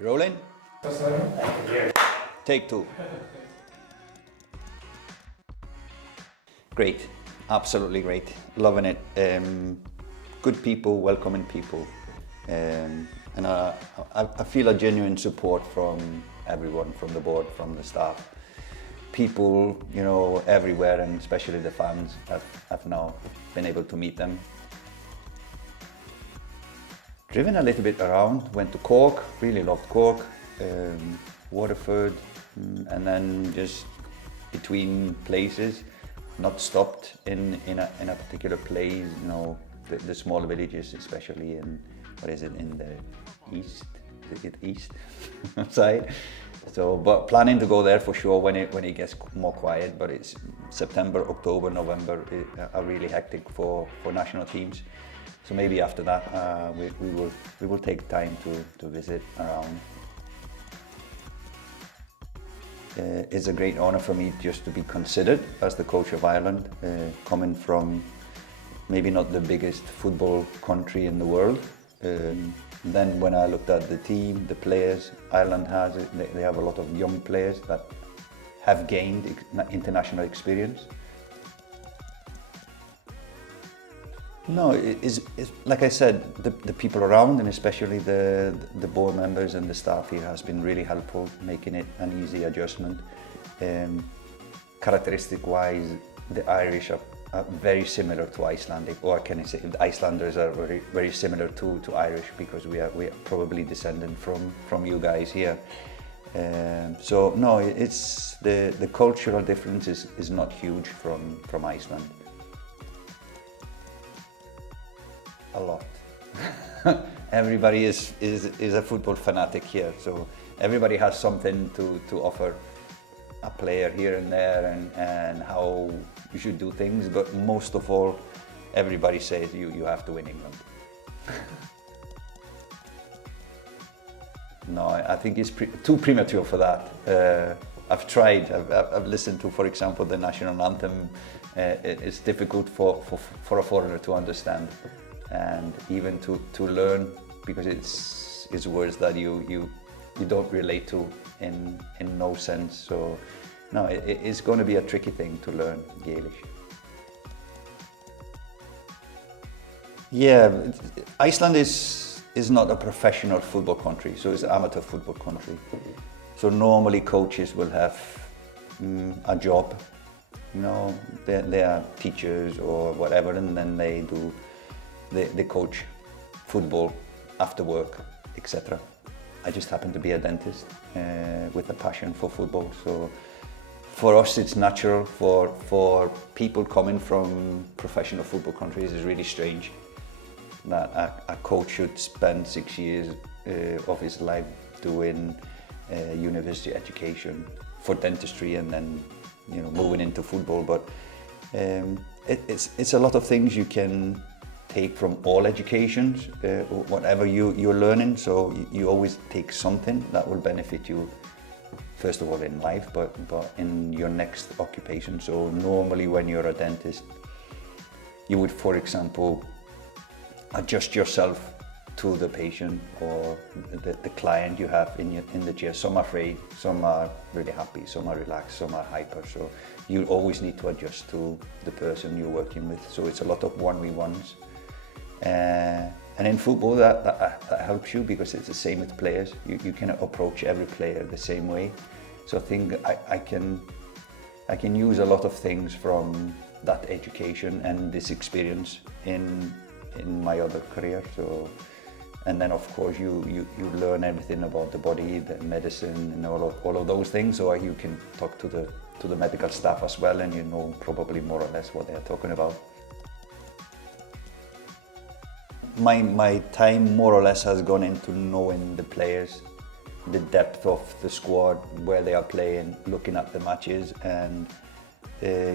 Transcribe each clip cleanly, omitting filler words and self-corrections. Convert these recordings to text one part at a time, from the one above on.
Rolling? Take two. Great, absolutely great, loving it. Good people, welcoming people, and I feel a genuine support from everyone, from the board, from the staff. People, you know, everywhere, and especially the fans. I've now been able to meet them. Driven a little bit around, went to Cork, really loved Cork, Waterford, and then just between places, not stopped in a particular place, you know, the small villages, especially in, what is it, in the east, is it east side? So, but planning to go there for sure when it gets more quiet, but it's September, October, November are really hectic for national teams. So maybe after that we will take time to visit around. It's a great honour for me just to be considered as the coach of Ireland, coming from maybe not the biggest football country in the world. Then when I looked at the team, the players, Ireland they have a lot of young players that have gained international experience. No, it's like I said, the people around, and especially the board members and the staff here has been really helpful, making it an easy adjustment. Characteristic-wise, the Irish are very similar to Icelandic, or can I say the Icelanders are very, very similar to Irish, because we are probably descended from you guys here. So no, it's the cultural difference is not huge from Iceland. A lot. Everybody is a football fanatic here, so everybody has something to offer a player here and there, and how you should do things, but most of all, everybody says you have to win England. No, I think it's too premature for that. I've tried, I've listened to, for example, the national anthem. It's difficult for a foreigner to understand, and even to learn, because it's words that you don't relate to in no sense. So no, it's going to be a tricky thing to learn Gaelic. Yeah, Iceland is not a professional football country, so it's an amateur football country. So normally coaches will have a job, you know, they are teachers or whatever, and then they coach football after work, etc. I just happen to be a dentist with a passion for football, so for us it's natural. For people coming from professional football countries, it's really strange that a coach should spend 6 years of his life doing university education for dentistry and then, you know, moving into football. But it's a lot of things you can take from all educations, whatever you're learning. So you always take something that will benefit you, first of all in life, but in your next occupation. So normally when you're a dentist, you would, for example, adjust yourself to the patient or the client you have in the chair. Some are afraid, some are really happy, some are relaxed, some are hyper. So you always need to adjust to the person you're working with. So it's a lot of 1v1s. And in football that helps you, because it's the same with players. You can approach every player the same way. So I think I can use a lot of things from that education and this experience in my other career. So, and then of course you learn everything about the body, the medicine, and all of those things. So you can talk to the medical staff as well, and you know probably more or less what they're talking about. My time more or less has gone into knowing the players, the depth of the squad, where they are playing, looking at the matches, and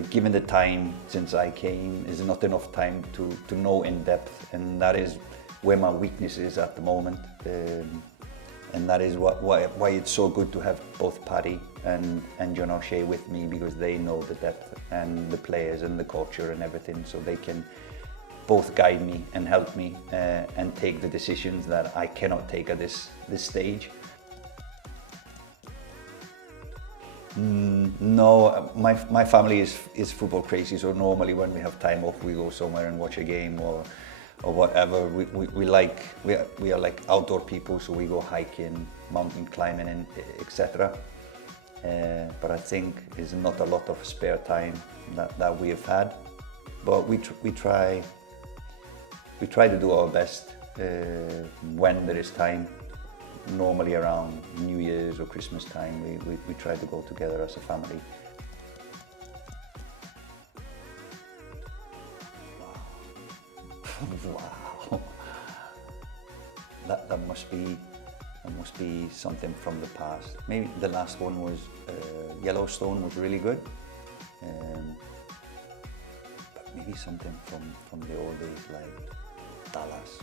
given the time since I came, is not enough time to know in depth, and that is where my weakness is at the moment. And that is why it's so good to have both Paddy and John O'Shea with me, because they know the depth and the players and the culture and everything, so they can both guide me and help me and take the decisions that I cannot take at this stage. No, my family is football crazy, so normally when we have time off, we go somewhere and watch a game or whatever. We are like outdoor people, so we go hiking, mountain climbing, and etc. But I think there's not a lot of spare time that we have had. But we try to do our best when there is time. Normally around New Year's or Christmas time, we try to go together as a family. Wow, that must be something from the past. Maybe the last one was Yellowstone was really good, but maybe something from the old days like Dallas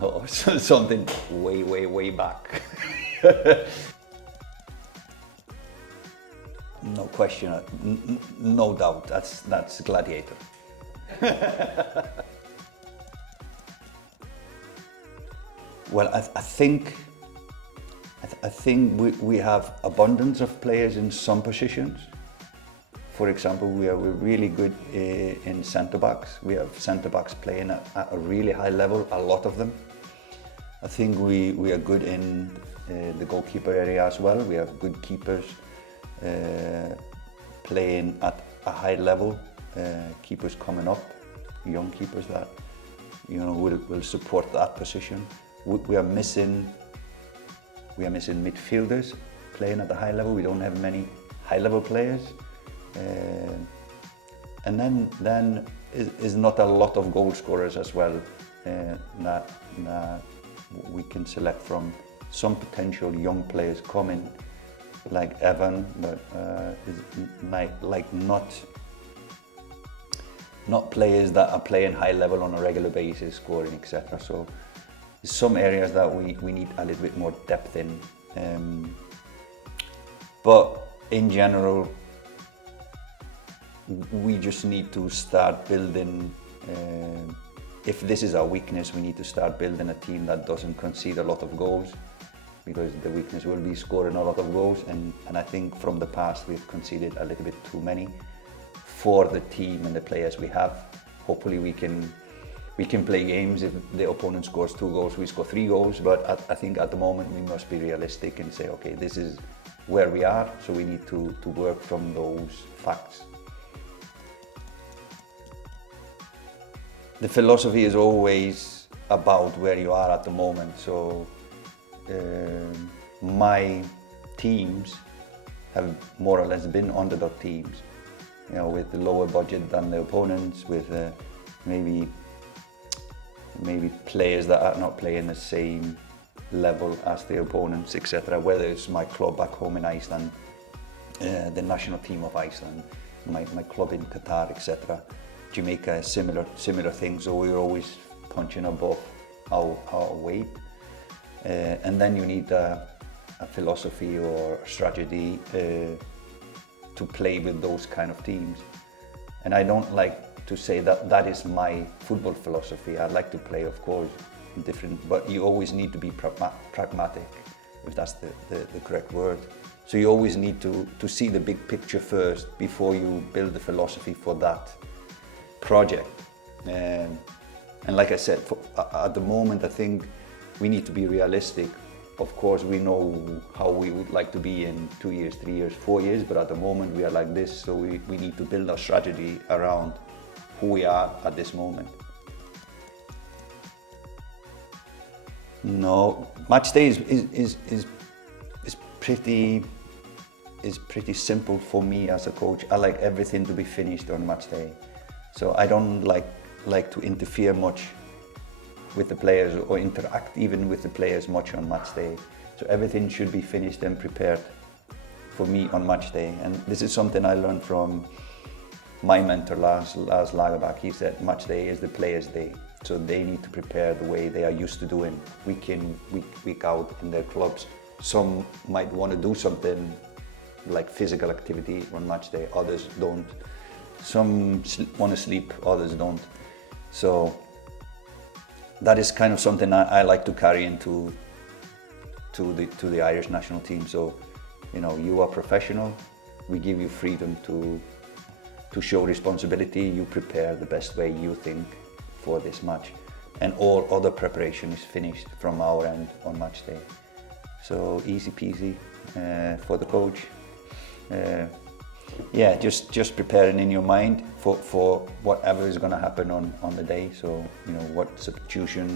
or something way back. No question, no doubt. That's Gladiator. Well, I think we have abundance of players in some positions. For example, we're really good in centre backs. We have centre backs playing at a really high level, a lot of them. I think we are good in the goalkeeper area as well. We have good keepers playing at a high level. Keepers coming up, young keepers that will support that position. We are missing midfielders playing at a high level. We don't have many high level players. And then is not a lot of goal scorers as well that we can select from. Some potential young players coming like Evan, but not players that are playing high level on a regular basis, scoring, etc. So some areas that we need a little bit more depth in. But in general, we just need to start building, if this is our weakness, we need to start building a team that doesn't concede a lot of goals, because the weakness will be scoring a lot of goals, and I think from the past we've conceded a little bit too many for the team and the players we have. Hopefully we can play games. If the opponent scores 2 goals, we score 3 goals, but I think at the moment we must be realistic and say, okay, this is where we are, so we need to work from those facts. The philosophy is always about where you are at the moment. So my teams have more or less been underdog teams, with the lower budget than the opponents, with maybe players that are not playing the same level as the opponents, etc. Whether it's my club back home in Iceland, the national team of Iceland, my club in Qatar, etc. Jamaica, similar things, so we're always punching above our weight. And then you need a philosophy or strategy to play with those kind of teams. And I don't like to say that is my football philosophy. I like to play, of course, different, but you always need to be pragmatic, if that's the correct word. So you always need to see the big picture first before you build the philosophy for that project. And like I said, at the moment, I think we need to be realistic. Of course, we know how we would like to be in 2 years, 3 years, 4 years, but at the moment we are like this, so we need to build our strategy around who we are at this moment. No, match day is pretty simple for me as a coach. I like everything to be finished on match day, so I don't like to interfere much with the players or interact even with the players much on match day. So everything should be finished and prepared for me on match day. And this is something I learned from my mentor, Lars Lagerbäck. He said match day is the players' day. So they need to prepare the way they are used to doing week in, week out in their clubs. Some might want to do something like physical activity on match day, others don't. Some want to sleep, others don't. So that is kind of something I like to carry into the Irish national team. So You know, you are professional. We give you freedom to show responsibility. You prepare the best way you think for this match, and all other preparation is finished from our end on match day. So easy peasy for the coach. Yeah, just preparing in your mind for whatever is going to happen on the day. So, you know, what substitution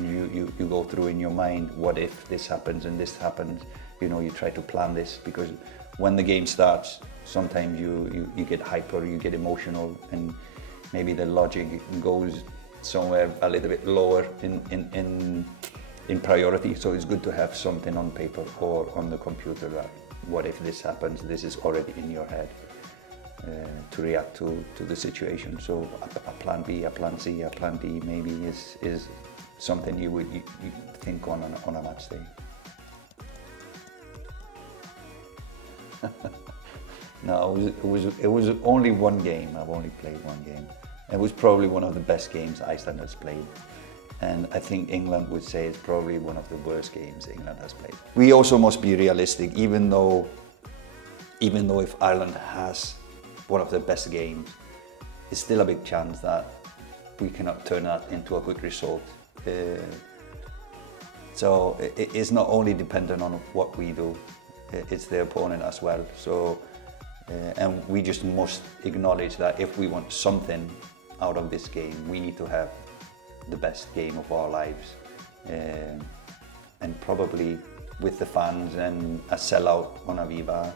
you go through in your mind. What if this happens and this happens? You know, you try to plan this, because when the game starts, sometimes you get hyper, you get emotional, and maybe the logic goes somewhere a little bit lower in priority. So it's good to have something on paper or on the computer that what if this happens, this is already in your head. To react to the situation. So a plan B, a plan C, a plan D maybe is something you think on a match day. No, it was only one game. I've only played one game. It was probably one of the best games Iceland has played. And I think England would say it's probably one of the worst games England has played. We also must be realistic, even though if Ireland has one of the best games, it's still a big chance that we cannot turn that into a quick result. So it is not only dependent on what we do, it's the opponent as well. So, and we just must acknowledge that if we want something out of this game, we need to have the best game of our lives. And probably with the fans and a sellout on Aviva,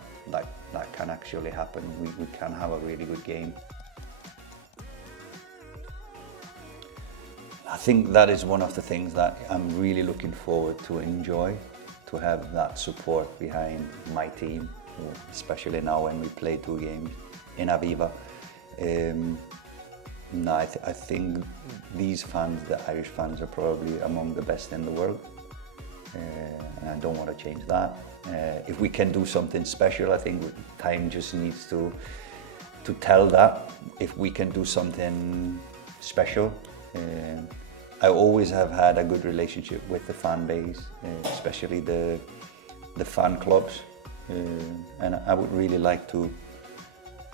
that can actually happen. We can have a really good game. I think that is one of the things that I'm really looking forward to enjoy, to have that support behind my team, especially now when we play 2 games in Aviva. No, I think these fans, the Irish fans, are probably among the best in the world. And I don't want to change that. If we can do something special, I think time just needs to tell that. If we can do something special. I always have had a good relationship with the fan base, especially the fan clubs. And I would really like to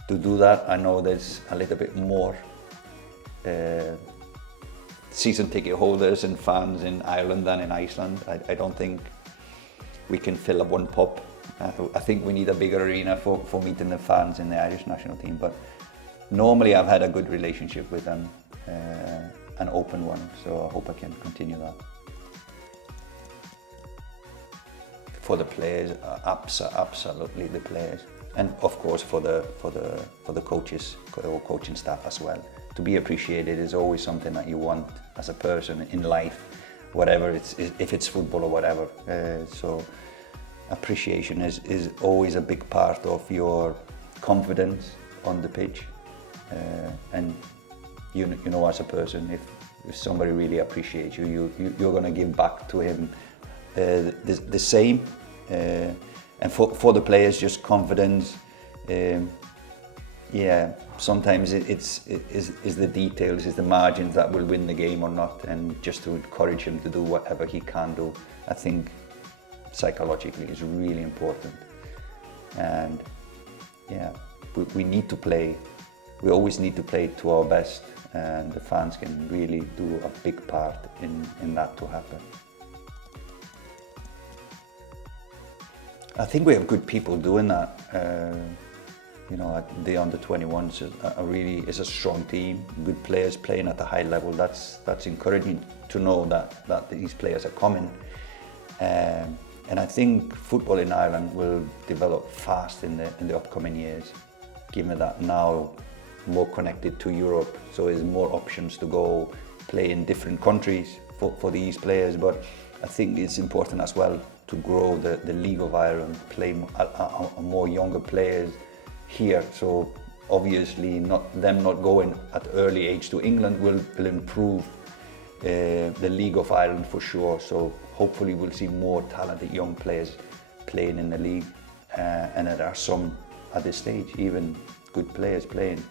do that. I know there's a little bit more season ticket holders and fans in Ireland than in Iceland. I don't think we can fill up one pub. I think we need a bigger arena for meeting the fans in the Irish national team. But normally I've had a good relationship with them, an open one. So I hope I can continue that. For the players, absolutely the players, and of course for the coaches or coaching staff as well. To be appreciated is always something that you want as a person in life, whatever if it's football or whatever. So appreciation is always a big part of your confidence on the pitch, and you know, as a person, if somebody really appreciates you, you're going to give back to him the same. And for the players, just confidence. Yeah, sometimes it's the details, it's the margins that will win the game or not, and just to encourage him to do whatever he can do, I think psychologically is really important. And yeah, we need to play, we always need to play to our best, and the fans can really do a big part in that to happen. I think we have good people doing that. You know, the under-21s is a strong team, good players playing at a high level. That's encouraging to know that these players are coming. And I think football in Ireland will develop fast in the upcoming years, given that now more connected to Europe, so there's more options to go play in different countries for these players. But I think it's important as well to grow the League of Ireland, play more younger players here. So obviously them not going at early age to England will improve the League of Ireland for sure. So hopefully we'll see more talented young players playing in the league, and there are some at this stage, even good players playing.